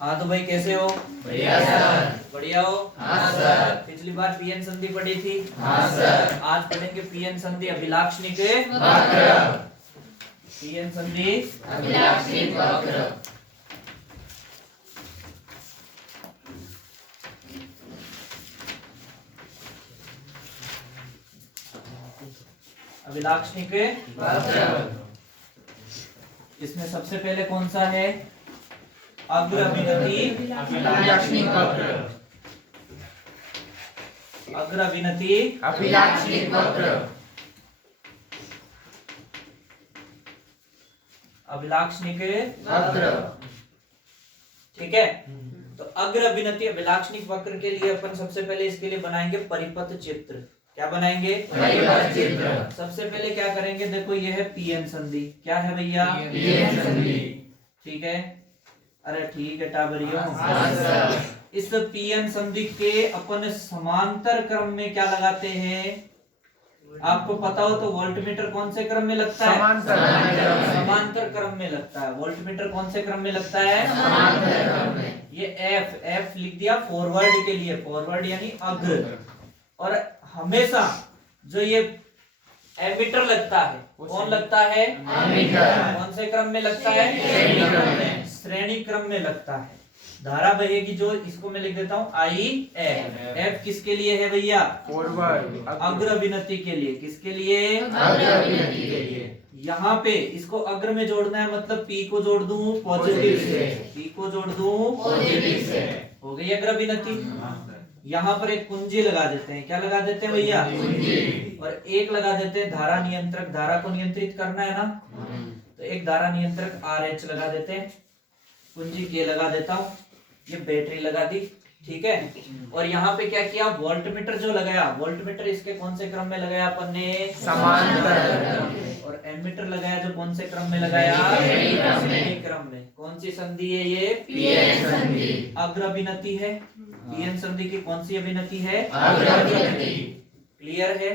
हाँ तो भाई कैसे हो? बढ़िया सर। बढ़िया हो? हाँ सर। पिछली बार पीएन संधि पढ़ी थी। हाँ सर। आज पढ़ेंगे पीएन संधि अभिलाक्षणिक वक्र। पीएन संधि अभिलाक्षणिक वक्र। अभिलाक्षणिक वक्र। इसमें सबसे पहले कौन सा है? अग्र अभिनति अभिलाक्षणिक वक्र। अग्र अभिनति अभिलाक्षणिक वक्र। अभिलाक्षणिक वक्र। ठीक है। तो अग्र अभिनति अभिलाक्षणिक वक्र के लिए अपन सबसे पहले इसके लिए बनाएंगे परिपथ चित्र। क्या बनाएंगे? परिपथ चित्र। सबसे पहले क्या करेंगे? देखो ये है पीएन संधि। क्या है भैया? पीएन संधि। ठीक है। अरे ठीक है टाबरियो। हाँ सर। इस पीएन संधि के अपन समांतर क्रम में क्या लगाते हैं? आपको पता हो तो वोल्टमीटर कौन से क्रम में लगता है? समांतर क्रम में लगता है। वोल्टमीटर कौन से क्रम में लगता है? समांतर क्रम में। ये एफ लिख दिया फॉरवर्ड के लिए। फॉरवर्ड यानी अग्र। और हमेशा जो ये एमीटर लगता है कौन लगता है? एमीटर। कौन से क्रम में लगता है? श्रेणी क्रम में। श्रेणी क्रम में लगता है। धारा बहेगी जो, इसको मैं लिख देता हूँ आई एफ। एफ किसके लिए है भैया? फॉरवर्ड। अग्र अभिनति के लिए। किसके लिए? अग्र अभिनति के लिए। यहाँ पे इसको अग्र में जोड़ना है, मतलब पी को जोड़ दूं पॉजिटिव से, पी को जोड़ दूं पॉजिटिव से। हो गई अग्र अभिनति। यहाँ पर एक कुंजी लगा देते हैं। क्या लगा देते हैं भैया? कुंजी। और एक लगा देते हैं धारा नियंत्रक। धारा को नियंत्रित करना है ना, तो एक धारा नियंत्रक आर एच लगा देते हैं। कुंजी के लगा देता हूँ। ये बैटरी लगा दी। ठीक है। और यहाँ पे क्या किया? वोल्टमीटर जो लगाया, वोल्टमीटर इसके कौन से क्रम में लगाया अपन ने? समांतर। और एमीटर लगाया जो कौन से क्रम में लगाया? श्रेणी क्रम में। कौन सी संधि है ये? पीएन संधि। अग्र अभिनति है। पीएन संधि की कौन सी अभिनति है? अग्र अभिनति। क्लियर है।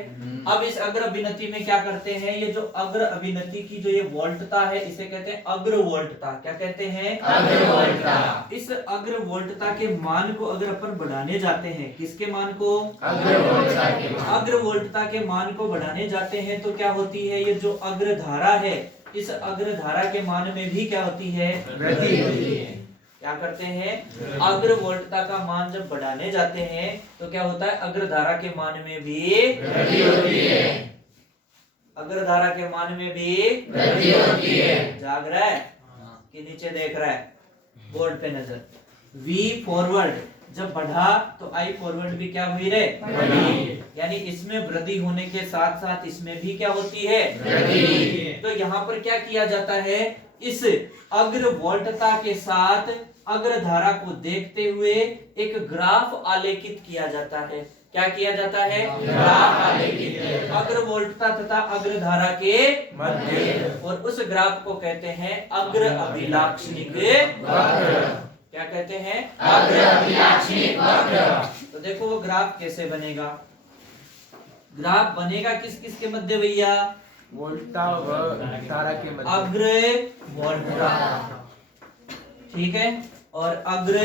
अब इस अग्र अभिनति में क्या करते हैं? ये जो अग्र अभिनति की जो ये वोल्टता है इसे कहते हैं अग्र वोल्टता। क्या कहते हैं? अग्र वोल्टता। इस अग्र वोल्टता के मान को अगर अपन बढ़ाने जाते हैं, किसके मान को? अग्र वोल्टता के मान। अग्र वोल्टता के मान को बढ़ाने जाते हैं तो क्या होती है? ये जो अग्र धारा है, इस अग्र धारा के मान में भी क्या होती है? वृद्धि होती है। क्या करते हैं? अग्र वोल्टता का मान जब बढ़ाने जाते हैं तो क्या होता है? अग्र धारा के मान में भी वृद्धि होती है। अग्र धारा के मान में भी वृद्धि होती है। जाग रहा है कि नीचे देख रहा है? बोर्ड पे नजर। V फॉरवर्ड जब बढ़ा तो I फॉरवर्ड भी क्या हुई रे? बढ़ी। यानी इसमें वृद्धि होने के साथ साथ इसमें भी क्या होती है? वृद्धि। तो यहाँ पर क्या किया जाता है? इस अग्र वोल्टता के साथ अग्र धारा को देखते हुए एक ग्राफ आलेखित किया जाता है। क्या किया जाता है? ग्राफ आलेखित। अग्र वोल्टता तथा अग्र धारा के मध्य। और उस ग्राफ को कहते हैं अग्र अभिलाक्षणिक वक्र। क्या कहते हैं? अग्र अभिलाक्षणिक वक्र। तो देखो वो ग्राफ कैसे बनेगा। ग्राफ बनेगा किस किस के मध्य भैया? वोल्टा व धारा के मध्य। अग्र वोल्टता। ठीक है। और अग्र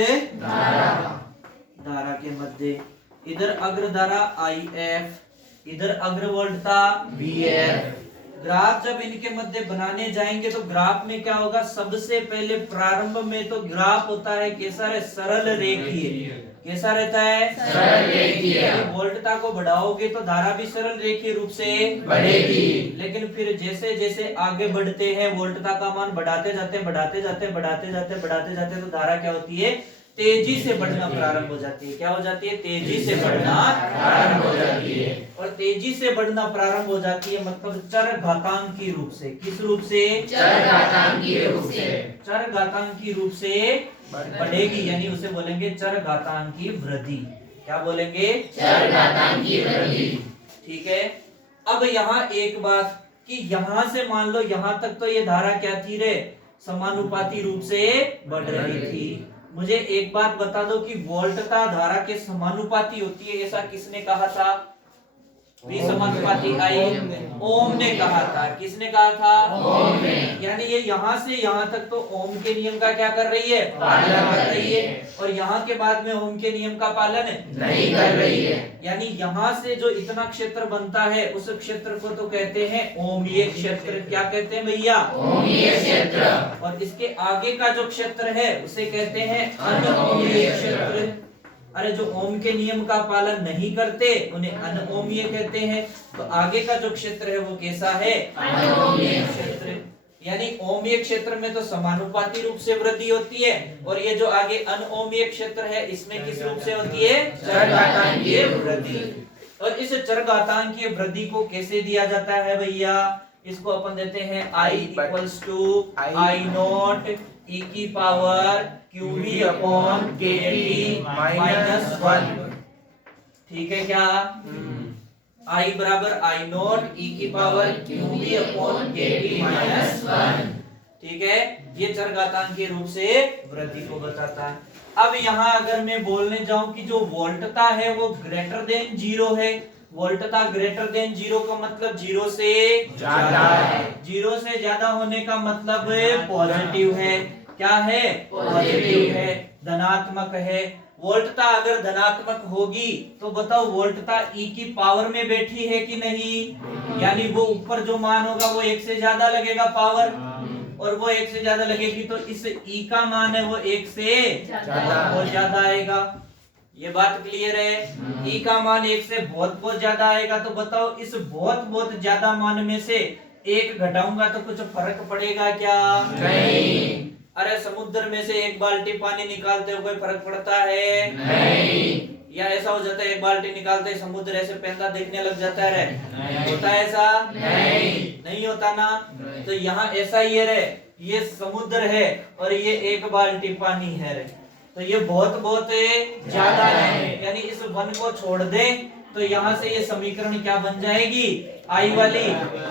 धारा के मध्य। इधर अग्र धारा आई एफ, इधर अग्र वोल्टता VF। ग्राफ जब इनके मध्य बनाने जाएंगे तो ग्राफ में क्या होगा? सबसे पहले प्रारंभ में तो ग्राफ होता है कैसा है? सरल रेखीय। कैसा रहता है? सरल रेखीय। वोल्टता को बढ़ाओगे तो धारा भी सरल रेखीय रूप से बढ़ेगी। लेकिन फिर जैसे जैसे आगे बढ़ते हैं वोल्टता का मान बढ़ाते जाते हैं, बढ़ाते जाते हैं, बढ़ाते जाते हैं, बढ़ाते जाते हैं, तो धारा क्या होती है? तेजी से बढ़ना प्रारंभ हो जाती है। क्या हो जाती है? तेजी से बढ़ना प्रारंभ हो जाती है। और तेजी से बढ़ना प्रारंभ हो जाती है मतलब चर घातांकी रूप से। किस रूप से? चर घातांकीय रूप से। चर घातांकी रूप से बढ़ेगी, यानी उसे बोलेंगे चर घातांकी वृद्धि। क्या बोलेंगे? चर घातांकीय वृद्धि। ठीक है। अब यहाँ एक बात कि यहाँ से मान लो यहाँ तक तो ये धारा क्या थी रे? समानुपाती रूप से बढ़ रही थी। मुझे एक बात बता दो कि वोल्टता धारा के समानुपाती होती है, ऐसा किसने कहा था? पी समानुपाती आई ओम ने कहा था। किसने कहा था? ओम ने। यानी ये यहाँ से यहाँ तक तो ओम के नियम का क्या कर रही है? पालन कर रही है। और यहाँ के बाद में ओम के नियम का पालन नहीं कर रही है। यानी यहाँ से जो इतना क्षेत्र बनता है उस क्षेत्र को तो कहते हैं ओमीय क्षेत्र। क्या कहते हैं भैया? ओमीय क्षेत्र। और इसके आगे का जो क्षेत्र है उसे कहते हैं अनओमीय क्षेत्र। अरे जो ओम के नियम का पालन नहीं करते उन्हें अनओमीय कहते हैं। तो आगे का जो क्षेत्र है वो कैसा है? अनओमीय क्षेत्र। यानी ओमीय क्षेत्र में तो समानुपाती रूप से वृद्धि होती है और ये जो आगे अनओमीय क्षेत्र है इसमें किस रूप से होती है? चरघातांकीय वृद्धि। और इस चरघातांकीय वृद्धि को कैसे दिया जाता है भैया? इसको अपन देते हैं I equals to I not e की power QV upon KT minus 1। ठीक है क्या? I बराबर I नॉट e की power QV upon KT minus 1। ठीक है, ये चरघातांकीय रूप से वृद्धि को बताता है। अब यहाँ अगर मैं बोलने जाऊं कि जो वोल्टता है वो ग्रेटर देन 0 है। वोल्टता ग्रेटर देन 0 का मतलब 0 से ज्यादा है। 0 से ज्यादा होने का मतलब पॉजिटिव है। क्या है? पॉजिटिव है, धनात्मक है। वोल्टता अगर धनात्मक होगी तो बताओ वोल्टता E की पावर में बैठी है कि नहीं? यानी वो ऊपर जो मान होगा वो 1 से ज्यादा लगेगा पावर, और वो 1 से ज्यादा लगेगी तो इस E का मान है वो 1 से ज्यादा आएगा। ये बात क्लियर है? E का मान 1 से बहुत ज्यादा आएगा। तो बताओ इस बहुत ज्यादा मान में से 1 घटाऊंगा तो कुछ फर्क पड़ेगा क्या? नहीं। अरे समुद्र में से 1 बाल्टी पानी निकालते हुए कोई फर्क पड़ता है? नहीं। या ऐसा हो जाता है 1 बाल्टी निकालते ही समुद्र ऐसे पैंदा देखने लग जाता है? नहीं। होता है ऐसा? नहीं होता ना। नहीं। तो यहाँ ऐसा ही है रे, ये समुद्र है और ये 1 बाल्टी पानी है रे, तो ये बहुत ज्यादा है। यानी इस वन को छोड़ दे तो यहाँ से ये समीकरण क्या बन जाएगी? I वाली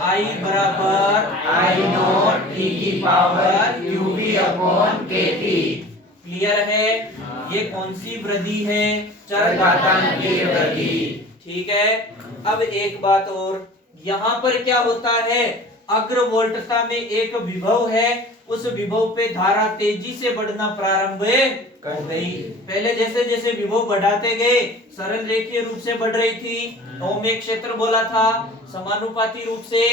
I बराबर I नॉट e की power QV upon KT। Clear है? ये कौन सी वृद्धि है? चरघातांकीय वृद्धि। ठीक है। अब एक बात और, यहाँ पर क्या होता है? अग्रवोल्टता में एक विभव है, उस विभव पे धारा तेजी से बढ़ना प्रारंभ हो गई। पहले जैसे जैसे विभव बढ़ाते गए सरल रेखीय रूप से बढ़ रही थी। ओमीय क्षेत्र बोला था समानुपाती रूप से।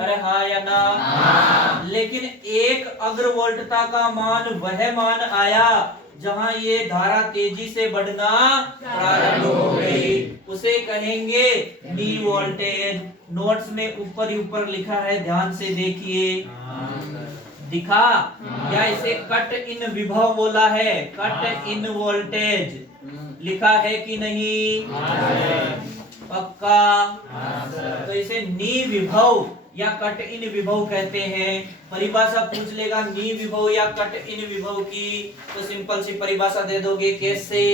अरे हाँ या ना? हाँ। लेकिन एक अग्रवोल्टता का मान वह मान आया जहां ये धारा तेजी से बढ़ना प्रारंभ हो गई, उसे कहेंगे नी वोल्टेज। नोट्स में ऊपर ही ऊपर लिखा है, ध्यान से देखिए। दिखा? या इसे कट इन विभव बोला है, कट इन वोल्टेज लिखा है कि नहीं? पक्का? तो इसे नी विभव या कट इन विभव कहते हैं। परिभाषा पूछ लेगा नी विभव या कट इन विभव की, तो सिंपल सी परिभाषा दे दोगे। कैसे?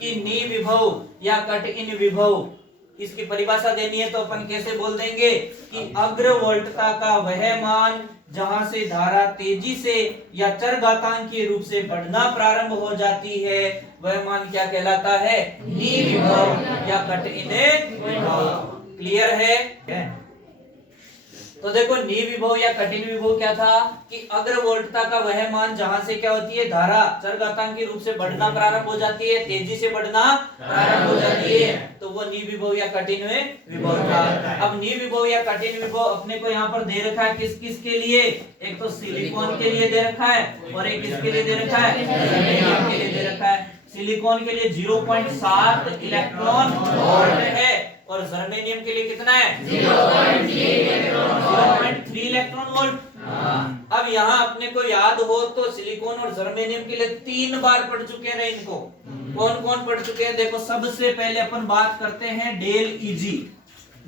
कि नी विभव या कट इन विभव, इसकी परिभाषा देनी है तो अपन कैसे बोल देंगे कि अग्रवोल्टता का वह मान जहां से धारा तेजी से या चरघातांकीय रूप से बढ़ना प्रारंभ हो जाती है, वह मान क्या कहलाता है? नी विभव या कट इन विभव। क्लियर है? तो देखो नी विभव या कट इन विभव क्या था कि अग्रवोल्टता का वह मान जहां से क्या होती है? धारा चरघातांकीय रूप से बढ़ना प्रारंभ हो जाती है, तेजी से बढ़ना प्रारंभ हो जाती है, तो वो नी विभव या कट इन विभव था। अब नी विभव या कट इन विभव अपने को यहाँ पर दे रखा है किस किस के लिए? एक तो सिलिकॉन के लिए दे रखा है और एक किसके लिए दे रखा है? जर्मेनियम के लिए दे रखा है। सिलिकॉन के लिए 0.7 इलेक्ट्रॉन वोल्ट है और जर्मेनियम के लिए कितना है? 0.3 इलेक्ट्रॉन वोल्ट। अब यहाँ अपने को याद हो तो सिलिकॉन और जर्मेनियम के लिए 3 बार पढ़ चुके हैं इनको। कौन कौन पढ़ चुके हैं? देखो सबसे पहले अपन बात करते हैं डेल ईजी,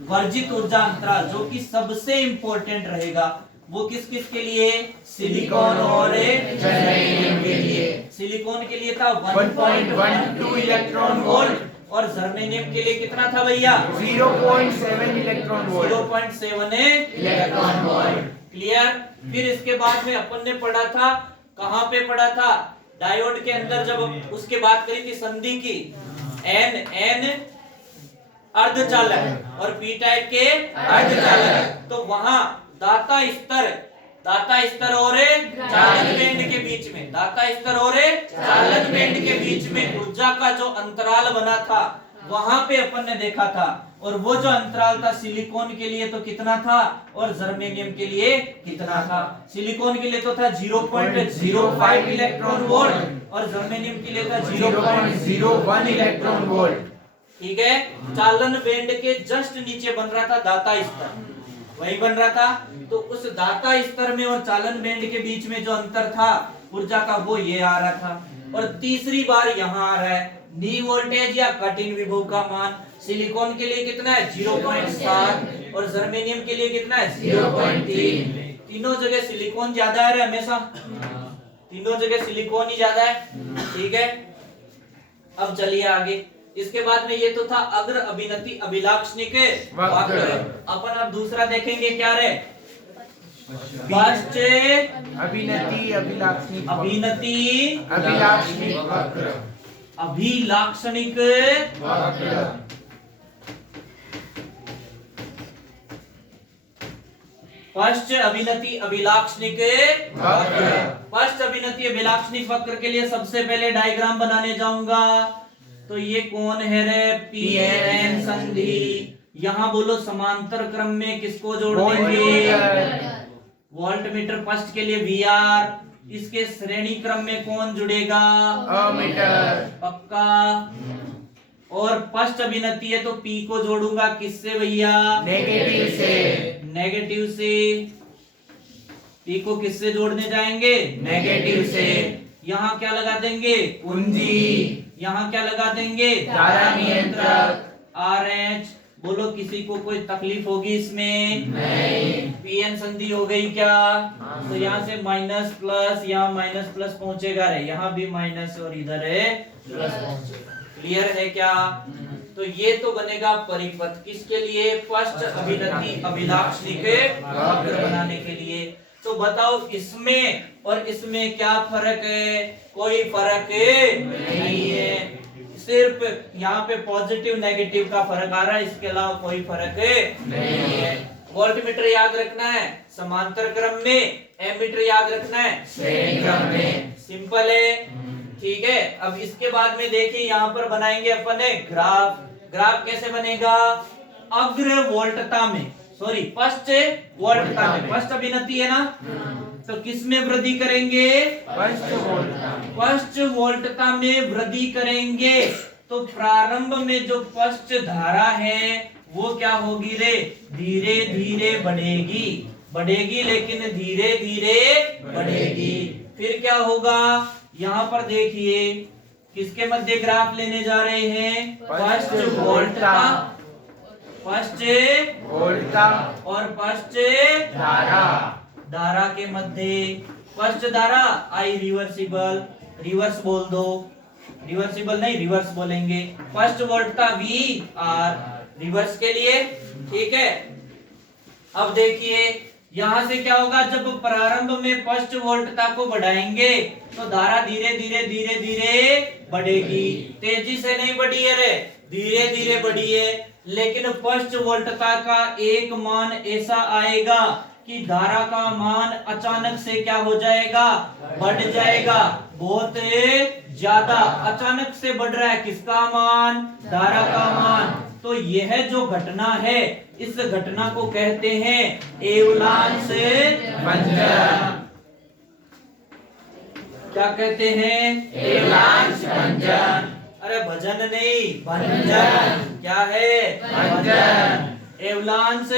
वर्जित ऊर्जा अंतराल, जो कि सबसे इंपॉर्टेंट रहेगा। वो किस किस के लिए? सिलिकॉन और जर्मेनियम के लिए। सिलिकॉन के लिए था 1.12 इलेक्ट्रॉन वोल्ट और जर्मेनियम के लिए कितना था भैया? 0.7 electron volt. 0.7 electron volt. Clear? फिर इसके बाद में अपन ने पढ़ा था, कहां पे पढ़ा था? डायोड के अंदर जब उसके बात करी थी संधि की, N अर्धचालक और पी टाइप के अर्धचालक। तो वहां दाता स्तर और चालन बेंड के बीच में, दाता स्तर और चालन बेंड के बीच में ऊर्जा का जो अंतराल बना था वहां पे अपन ने देखा था, और वो जो अंतराल था सिलिकॉन के लिए तो कितना था और जर्मेनियम के लिए कितना था। सिलिकॉन के लिए तो था 0.05 इलेक्ट्रॉन वोल्ट और जर्मेनियम के लिए था 0.01 इलेक्ट्रॉन वोल्ट। ठीक है। चालन बेंड के जस्ट नीचे बन रहा था दाता स्तर, वही बन रहा था। तो उस दाता स्तर में और चालन बेंड के बीच में जो अंतर था ऊर्जा का वो ये आ रहा था, और तीसरी बार यहाँ आ रहा है नी वोल्टेज या कट इन विभव का मान सिलिकॉन के लिए कितना है 0.7 और जर्मेनियम के लिए कितना है 0.3। तीनों जगह सिलिकॉन ज्यादा है हमेशा, तीनों जगह सिलिकॉन ही ज्यादा है। ठीक है। अब चलिए आगे। इसके बाद में ये तो था अग्र अभिनति अभिलाक्षणिक वक्र। अपन अब दूसरा देखेंगे क्या रे, फर्स्ट अभिनति अभिलाक्षणिक वक्र। अभिलाक्षणिक वक्र। फर्स्ट अभिनति अभिलाक्षणिक वक्र। फर्स्ट अभिनति अभिलाक्षणिक वक्र के लिए सबसे पहले डायग्राम बनाने जाऊंगा। तो ये कौन है रे, पीएन संधि। यहाँ बोलो समांतर क्रम में किसको जोड़ देंगे, वोल्ट मीटर फर्स्ट के लिए वीआर। इसके श्रेणी क्रम में कौन जुड़ेगा, अमीटर। पक्का। और फर्स्ट अभिनति है तो पी को जोड़ूंगा किससे भैया, नेगेटिव से। नेगेटिव से। पी को किससे जोड़ने जाएंगे, नेगेटिव से। यहाँ क्या लगा देंगे, कुंजी। यहाँ क्या लगा देंगे, धारा नियंत्रक। RH। बोलो किसी को कोई तकलीफ होगी इसमें, नहीं। पीएन संधि हो गई क्या, तो यहाँ से माइनस प्लस, यहाँ माइनस प्लस पहुंचेगा रे, यहाँ भी माइनस और इधर है प्लस पहुंचेगा। क्लियर है क्या। तो ये तो बनेगा परिपथ किसके लिए, फर्स्ट अभिनति अभिलाक्षणिक वक्र बनाने के लिए। तो बताओ इसमें और इसमें क्या फर्क है, कोई फर्क नहीं है, सिर्फ यहाँ पे पॉजिटिव नेगेटिव का फर्क आ रहा है, इसके अलावा कोई फर्क नहीं है। वोल्टमीटर याद रखना है समांतर क्रम में, एमीटर याद रखना है श्रेणी क्रम में। सिंपल है। ठीक है। अब इसके बाद में देखिए यहाँ पर बनाएंगे अपन ग्राफ। ग्राफ कैसे बनेगा, अग्र वोल्टता में, सॉरी फर्स्ट वोल्टता में, फर्स्ट अभिनति है ना, तो किस में वृद्धि करेंगे, फर्स्ट वोल्टता में वृद्धि करेंगे। तो प्रारंभ में जो फर्स्ट धारा है वो क्या होगी रे, धीरे धीरे बढ़ेगी लेकिन धीरे धीरे बढ़ेगी। फिर क्या होगा, यहाँ पर देखिए किसके मध्य ग्राफ लेने जा रहे हैं, फर्स्ट वोल्टता और फर्स्ट धारा के मध्य। फर्स्ट धारा आई रिवर्सिबल, रिवर्स बोल दो, रिवर्सिबल नहीं रिवर्स बोलेंगे। फर्स्ट वोल्टता वी आर रिवर्स के लिए। ठीक है। अब देखिए यहां से क्या होगा, जब प्रारंभ में फर्स्ट वोल्टता को बढ़ाएंगे तो धारा धीरे धीरे बढ़ेगी। तेजी से नहीं बढ़ी है रे, धीरे धीरे बढ़ी है। लेकिन फर्स्ट वोल्टता का एक मान ऐसा आएगा कि धारा का मान अचानक से क्या हो जाएगा, बढ़ जाएगा, बहुत ज्यादा अचानक से बढ़ रहा है किसका मान, धारा का मान। तो यह जो घटना है इस घटना को कहते हैं एवलांस भंजन। क्या कहते हैं, एवलांस भंजन। अरे भजन नहीं भंजन। क्या है, भंजन। एवलांस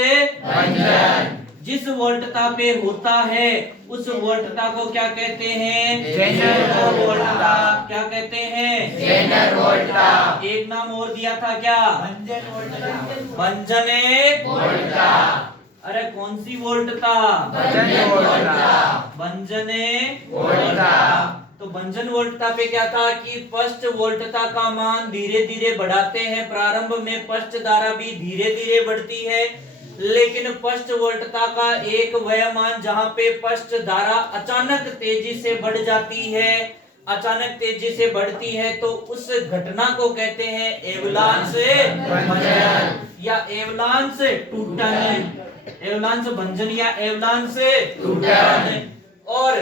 भंजन जिस वोल्टता पे होता है उस वोल्टता को क्या कहते हैं, जेनर वोल्टता। क्या कहते हैं, जेनर वोल्टता। एक नाम और दिया था क्या, भंजन वोल्टता। अरे कौन सी वोल्टता, भंजन वोल्टता। तो भंजन वोल्टता पे क्या था कि फर्स्ट वोल्टता का मान धीरे धीरे बढ़ाते हैं। प्रारंभ में फर्स्ट धारा भी धीरे धीरे बढ़ती है, लेकिन फर्स्ट वोल्टता का एक वह मान जहां पे फर्स्ट धारा अचानक तेजी से बढ़ जाती है, अचानक तेजी से बढ़ती है तो उस घटना को कहते हैं एवलांस भंजन या एवलांस टूटन, एवलांस भंजन या एवलांस टूटन। और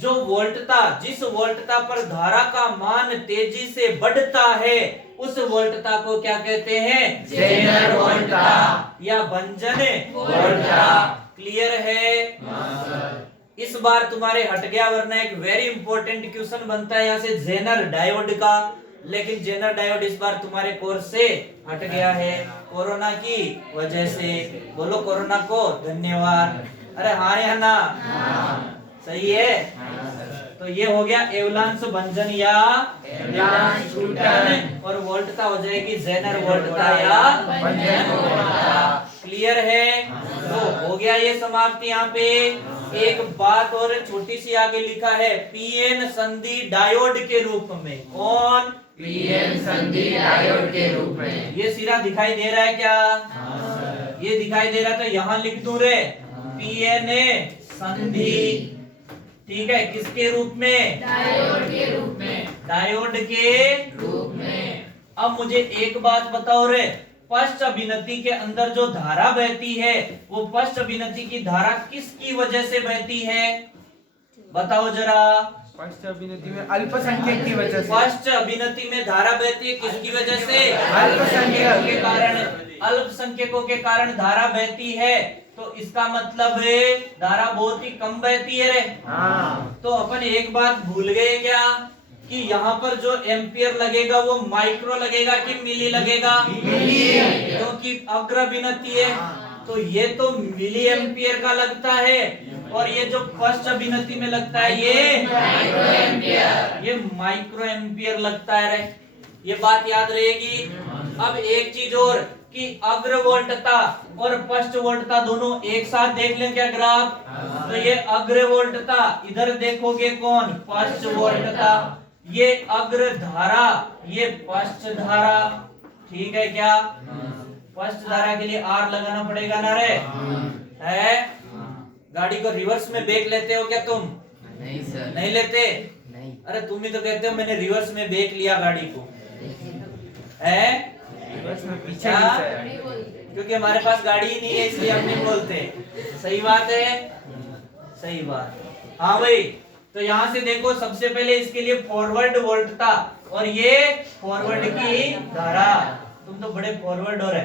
जो वोल्टता, जिस वोल्टता पर धारा का मान तेजी से बढ़ता है उस वोल्टता को क्या कहते हैं? जेनर वोल्टा या भंजन वोल्टा। क्लियर है? इस बार तुम्हारे हट गया, वरना एक वेरी इंपॉर्टेंट क्वेश्चन बनता है यहाँ से जेनर डायोड का, लेकिन जेनर डायोड इस बार तुम्हारे कोर्स से हट गया है कोरोना की वजह से। बोलो कोरोना को धन्यवाद। अरे हाँ या ना? सही है। तो ये हो गया एवलांस भंजन या एवलांस टूटन और वोल्टता हो जाएगी जेनर वोल्टता या भंजन वोल्टा। क्लियर है? तो हो गया ये समाप्ति। यहाँ पे एक बात और छोटी सी आगे लिखा है, पीएन संधि डायोड के रूप में। कौन? पीएन संधि डायोड के रूप में। ये सिरा दिखाई दे रहा है क्या? ये दिखाई दे रहा है तो यहाँ लिख दूं रे, पीएन संधि। ठीक है, किसके रूप में? डायोड के रूप में। डायोड के रूप में। अब मुझे एक बात बताओ रे, पश्च अभिनति के अंदर जो धारा बहती है वो पश्च अभिनति की धारा किसकी वजह से बहती है? बताओ जरा। पश्च अभिनति में अल्पसंख्यक की वजह से। पश्च अभिनति में धारा बहती है किसकी वजह से? अल्पसंख्यक के कारण। अल्पसंख्यकों के कारण धारा बहती है, तो इसका मतलब है धारा बहुत ही कम बहती है रे। हाँ। तो अपन एक बात भूल गए क्या कि यहाँ पर जो एम्पियर लगेगा वो माइक्रो लगेगा कि मिली लगेगा? मिली। क्योंकि अग्रभिनति है तो ये तो मिली एम्पियर का लगता है, और ये जो फर्स्ट अभिनति में लगता है ये माइक्रो एम्पियर। ये माइक्रो एम्पियर लगता है रे। ये बात याद रहेगी। अब एक चीज और कि अग्र वोल्टता और पश्च वोल्टता दोनों एक साथ देख लें क्या ग्राफ? तो ये अग्र वोल्टता, इधर देखोगे कौन? पश्च वोल्टता। ये अग्र धारा, ये पश्च धारा। ठीक है क्या? पश्च धारा के लिए आर लगाना पड़ेगा ना रे? है? गाड़ी को रिवर्स में बेक लेते हो क्या तुम? नहीं सर। नहीं लेते? नहीं। अरे तुम ही तो कहते हो मैंने रिवर्स में बेक लिया गाड़ी को। है? बस में पीछे क्या? नहीं सर। क्योंकि हमारे पास गाड़ी ही नहीं है इसलिए हम नहीं बोलते। सही बात है? सही बात। हाँ भाई, तो यहाँ से देखो सबसे पहले इसके लिए फॉरवर्ड वोल्टता और ये फॉरवर्ड की धारा। तुम तो बड़े फॉरवर्ड हो रहे।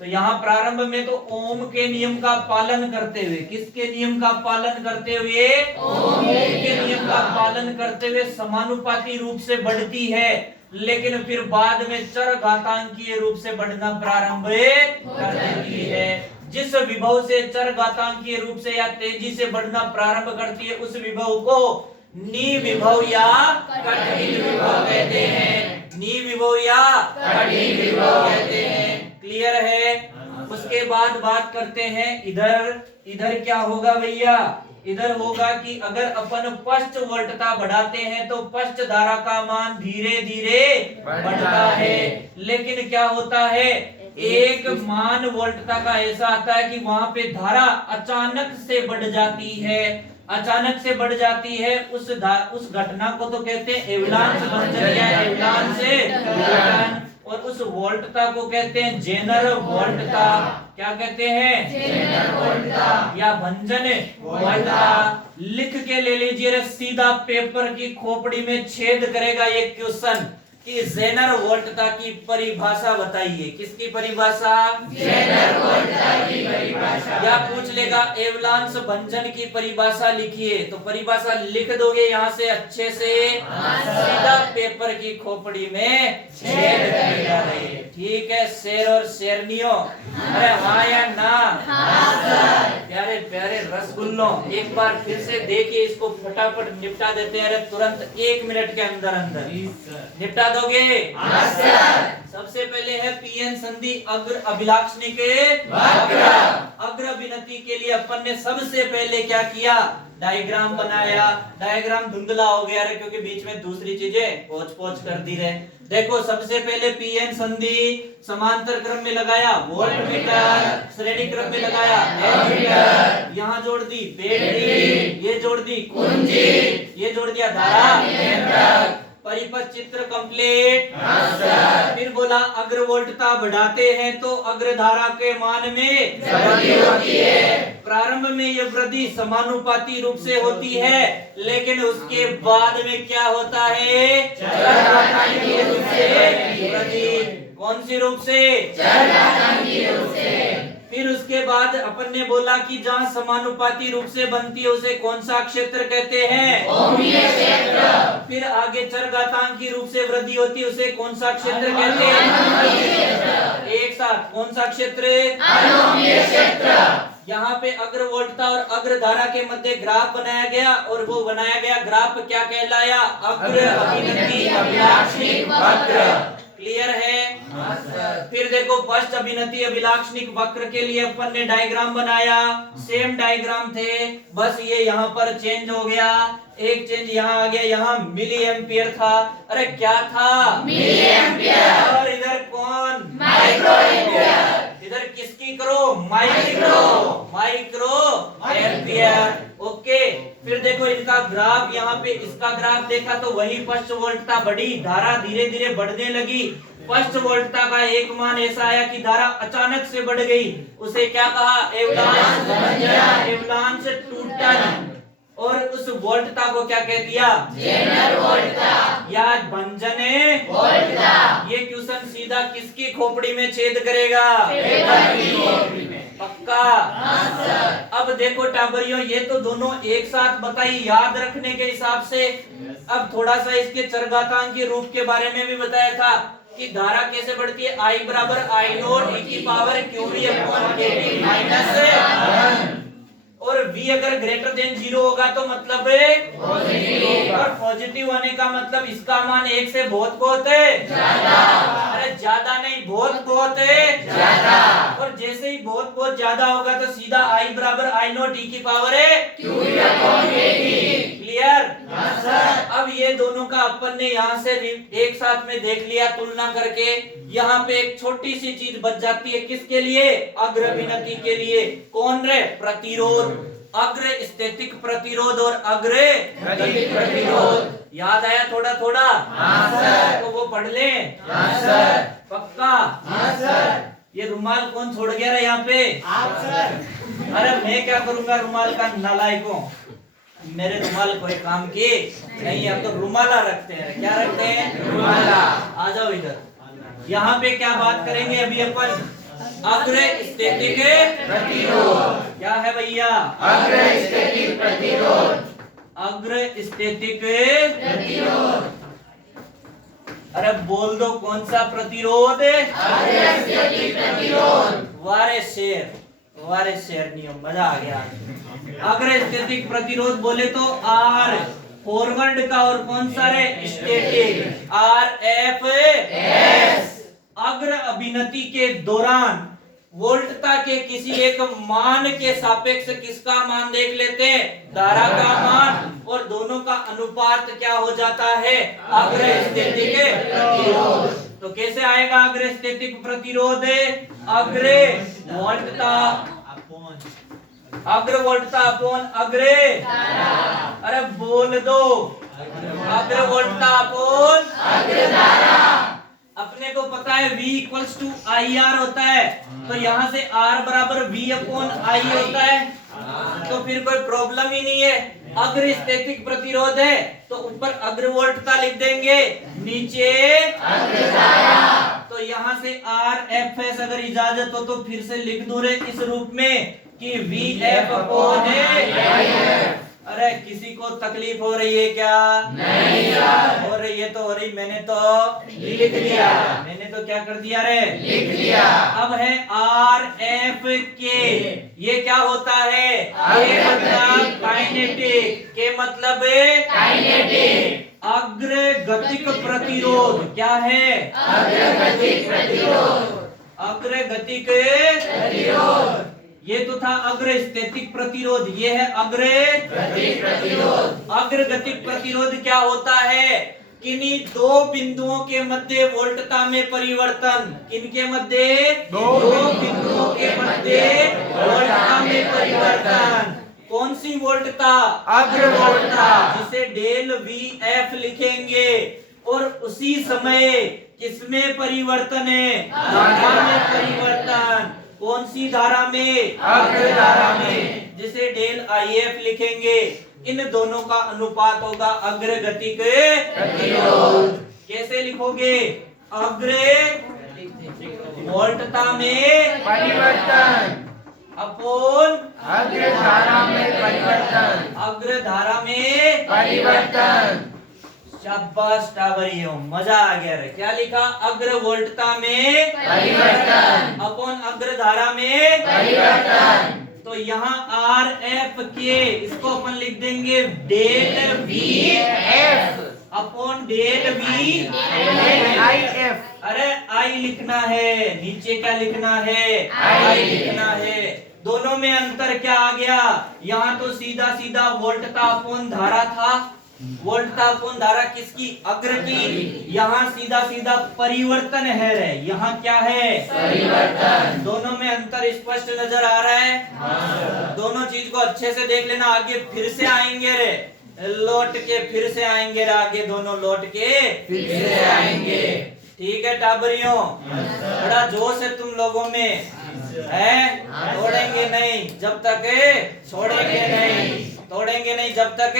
तो यहाँ प्रारंभ में तो ओम के नियम का पालन करते हुए, किसके नियम का पालन करते हुए? ओम के नियम का पालन करते हुए समानुपाती रूप से बढ़ती है, लेकिन फिर बाद में चर घातांकीय रूप से बढ़ना प्रारंभ कर देती है। जिस विभव से चर घातांकीय रूप से या तेजी से बढ़ना प्रारंभ करती है उस विभव को नी विभव या कठिन विभव कहते हैं। नी विभव या कठिन विभव कहते हैं। क्लियर है? उसके बाद बात करते हैं इधर। इधर क्या होगा भैया? इधर होगा कि अगर अपन पश्च वोल्टता बढ़ाते हैं तो पश्च धारा का मान धीरे धीरे बढ़ता है, लेकिन क्या होता है एक मान वोल्टता का ऐसा आता है कि वहां पे धारा अचानक से बढ़ जाती है। अचानक से बढ़ जाती है उस घटना को तो कहते हैं एवलांस भंजन या एवलांस टूटन, और उस वोल्टता को कहते हैं जेनर वोल्टता। क्या कहते हैं? जेनर वोल्टा या भंजन वोल्टता। लिख के ले लीजिए रे, सीधा पेपर की खोपड़ी में छेद करेगा ये क्वेश्चन कि जेनर वोल्टता की परिभाषा बताइए। किसकी परिभाषा? जेनर वोल्टा की परिभाषा। या पूछ लेगा एवलांस भंजन की परिभाषा लिखिए, तो परिभाषा लिख दोगे यहाँ से अच्छे से, सीधा पेपर की खोपड़ी में छेद करेगा रे। ठीक है शेर और शेरनियों? अरे हाँ या ना? प्यारे प्यारे रसगुल्लों, एक बार फिर से देखिए, इसको फटाफट निपटा देते हैं तुरंत 1 मिनट के अंदर अंदर। निपटा दोगे? सबसे पहले है पीएन संधि अग्र अभिलाक्षणी के वक्र। अग्र अभिनति के लिए अपन ने सबसे पहले क्या किया? डायग्राम बनाया, डायग्राम धुंधला हो गया रे क्योंकि बीच में दूसरी चीजें पोच पोच कर दी रहे। देखो सबसे पहले पीएन संधि समांतर क्रम में लगाया वोल्टमीटर, श्रेणी क्रम में लगाया एमीटर, यहाँ जोड़ दी बैटरी, ये जोड़ दी कुंजी, ये जोड़ दिया धारा नियंत्रक। परिपथ चित्र कंप्लीट। फिर बोला अग्रवोल्टता बढ़ाते हैं तो अग्रधारा के मान में वृद्धि होती है। प्रारंभ में यह वृद्धि समानुपाती रूप से होती है, लेकिन उसके बाद में क्या होता है? चरघातांकी रूप से वृद्धि। कौन सी रूप से? चरघातांकी रूप से। फिर उसके बाद अपन ने बोला कि जहाँ समानुपाती रूप से बनती है उसे कौन सा क्षेत्र कहते हैं? ओमीय क्षेत्र। फिर आगे चरघातांकी रूप से वृद्धि होती है उसे कौन सा क्षेत्र कहते हैं? एक साथ कौन सा क्षेत्र? अनोमीय क्षेत्र। यहाँ पे अग्रवोल्टता और अग्रधारा के मध्य ग्राफ बनाया गया और वो बनाया गया ग्राफ क्या कहलाया? अग्र अभिनति अभिलाक्षणिक वक्र। क्लियर है? फिर देखो फर्स्ट अभिनति अभिलाक्षणिक वक्र के लिए अपन ने डायग्राम बनाया, सेम डायग्राम थे, बस ये यहाँ पर चेंज हो गया, एक चेंज यहाँ आ गया, यहाँ मिली एम्पियर था। अरे क्या था? Milli ampere. और इधर कौन? Micro ampere. इधर किसकी करो? Micro ampere. ओके। फिर देखो इनका ग्राफ, यहाँ पे इसका ग्राफ देखा तो वही फर्स्ट वोल्टता बढ़ी, धारा धीरे धीरे बढ़ने लगी। फर्स्ट वोल्टता का एक मान ऐसा आया कि धारा अचानक से बढ़ गई, उसे क्या कहा? एवलांच टूटन। और उस वोल्टता को क्या कह दिया? जेनर वोल्टता या भंजने वोल्टता। ये क्वेश्चन सीधा किसकी खोपड़ी में छेद करेगा? पक्का? अब देखो टाबरियों, ये तो दोनों एक साथ बताई याद रखने के हिसाब से। अब थोड़ा सा इसके चरघातांकी रूप के बारे में भी बताया था कि धारा कैसे बढ़ती है? I बराबर I नोट e की power QV upon KT minus, और V अगर ग्रेटर देन 0 होगा तो मतलब पॉजिटिव, और पॉजिटिव होने का मतलब इसका मान 1 से बहुत ज्यादा। अरे ज्यादा नहीं, बहुत ज्यादा। और जैसे ही बहुत ज्यादा होगा तो सीधा I बराबर I नोट e की power QV upon KT। Clear? अब ये दोनों का अपन ने यहाँ से एक साथ में देख लिया तुलना करके। यहाँ पे एक छोटी सी चीज बच जाती है, किसके लिए? अग्रभिनति के लिए। कौन रे? प्रतिरोध। अग्र स्थितिक प्रतिरोध और अग्र गतिक प्रतिरोध। याद आया थोड़ा थोड़ा? हाँ सर। तो वो पढ़ ले। हाँ सर। पक्का? हाँ सर। ये रुमाल कौन छोड़ गया रे यहाँ पे? आप सर। अरे मैं क्या करूंगा रुमाल का, नालायकों। मेरे रुमाल कोई काम की नहीं, अब तो रुमाला रखते हैं। क्या रखते हैं? रुमाला। आ जाओ इधर। यहाँ पे क्या बात करेंगे अभी अपन? अग्र स्थितिक प्रतिरोध। क्या है भैया? अग्र स्थितिक प्रतिरोध। अग्र स्थितिक प्रतिरोध। अरे बोल दो कौन सा प्रतिरोध? अग्र स्थितिक प्रतिरोध। वारे शेर नियम, मजा आ गया। अग्र स्थितिक प्रतिरोध बोले तो आर फॉरवर्ड का, और कौन सा रे? Static RFS। अग्र अभिनति के दौरान वोल्टता के किसी एक मान के सापेक्ष किसका मान देख लेते हैं? धारा का मान, और दोनों का अनुपात क्या हो जाता है? अग्र स्थितिक प्रतिरोध। तो कैसे आएगा अग्र स्थितिक प्रतिरोध? अग्र वोल्टता अपॉन अग्र, अरे बोल दो, अग्र वोल्टता अपॉन अग्र धारा। अपने को पता है V इक्वल्स टू IR होता है, तो यहाँ से R बराबर V अपॉन I होता है, तो फिर कोई प्रॉब्लम ही नहीं है। अग्र स्थितिक प्रतिरोध है तो ऊपर अग्र वोल्टता लिख देंगे, नीचे अग्र धारा। तो यहाँ से RFS अगर इजाजत हो तो फिर से लिख दूं रे इस रूप में कि VF अपॉन IF। अरे किसी को तकलीफ हो रही है क्या? नहीं यार। हो रही है तो हो रही, मैंने तो लिख लिया। मैंने तो क्या कर दिया रे? लिख लिया। अब है RFK, ये क्या होता है? के मतलब काइनेटिक, के मतलब काइनेटिक। अग्र गतिक प्रतिरोध क्या है? अग्र गतिक प्रतिरोध। अग्र गतिक प्रतिरोध। ये तो था अग्रस्थैतिक प्रतिरोध, ये है गतिक प्रतिरोध। अग्रगतिक प्रतिरोध क्या होता है? किन्हीं दो बिंदुओं के मध्य वोल्टता में परिवर्तन। किनके मध्य? दो बिंदुओं के मध्य वोल्टता में परिवर्तन। कौन सी वोल्टता? अग्र वोल्टता। जिसे डेल वी एफ लिखेंगे। और उसी समय किसमें परिवर्तन है? धारा में परिवर्तन। कौन सी धारा में? अग्र धारा में। जिसे डेल आई एफ लिखेंगे। इन दोनों का अनुपात होगा अग्रगतिक प्रतिरोध। कैसे लिखोगे? अग्र वोल्टता में परिवर्तन। अपोन अग्र धारा में परिवर्तन। अग्र धारा में परिवर्तन। शाबाश टाबरियों, मजा आ गया रे। क्या लिखा? अग्र वोल्टता में परिवर्तन। अपोन अग्र धारा में परिवर्तन। तो यहाँ आर एफ के इसको अपन लिख देंगे del V F upon del V I F. अरे आई लिखना है, नीचे क्या लिखना है? आई आई लिखना है। दोनों में अंतर क्या आ गया? यहाँ तो सीधा सीधा वोल्टता अपॉन धारा था। वोल्टता अपॉन धारा किसकी? अग्र की। यहाँ सीधा सीधा परिवर्तन है रे। यहाँ क्या है? परिवर्तन। दोनों में अंतर स्पष्ट नजर आ रहा है। दोनों चीज को अच्छे से देख लेना। आगे फिर से आएंगे रे, लौट के फिर से आएंगे रे, आगे दोनों लौट के फिर से आएंगे। ठीक है टाबरियों? बड़ा जोश है तुम लोगों में है। तोड़ेंगे नहीं जब तक छोड़ेंगे नहीं, तोड़ेंगे नहीं जब तक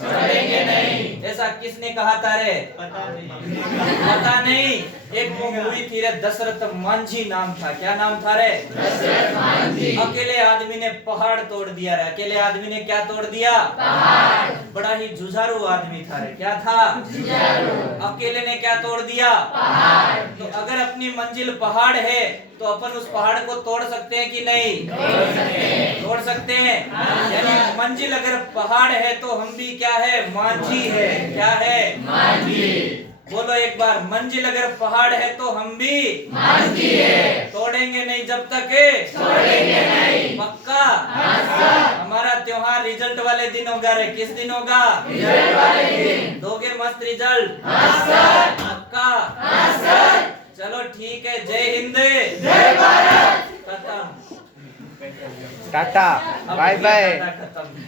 छोड़ेंगे नहीं। ऐसा किसने कहा था रे? पता नहीं। एक वो मूवी थी रे, दशरथ मांझी नाम था। क्या नाम था रे? दशरथ मांझी। अकेले आदमी ने पहाड़ तोड़ दिया रे। अकेले आदमी ने क्या तोड़ दिया? पहाड़। बड़ा ही जुझारू आदमी था रे। क्या था? जुझारू। अकेले ने क्या तोड़ दिया? पहाड़। तो अगर अपनी मंजिल पहाड़ है तो अपन उस पहाड़ को तोड़ सकते हैं कि नहीं? तोड़ सकते हैं। यानी मंजिल अगर पहाड़ है तो हम भी क्या है? मांझी है। क्या है? मांझी। बोलो एक बार, मंजिल अगर पहाड़ है तो हम भी मांझी है। तोड़ेंगे नहीं जब तक छोड़ेंगे नहीं। पक्का? हमारा त्योहार रिजल्ट वाले दिन होगा रे। किस दिन होगा? रिजल्ट वाले दिन। दोगे मस्त रिजल्ट? पक्का? चलो ठीक है। जय हिंद, जय भारत। खत्म। टाटा, अब बाय बाय। खत्म।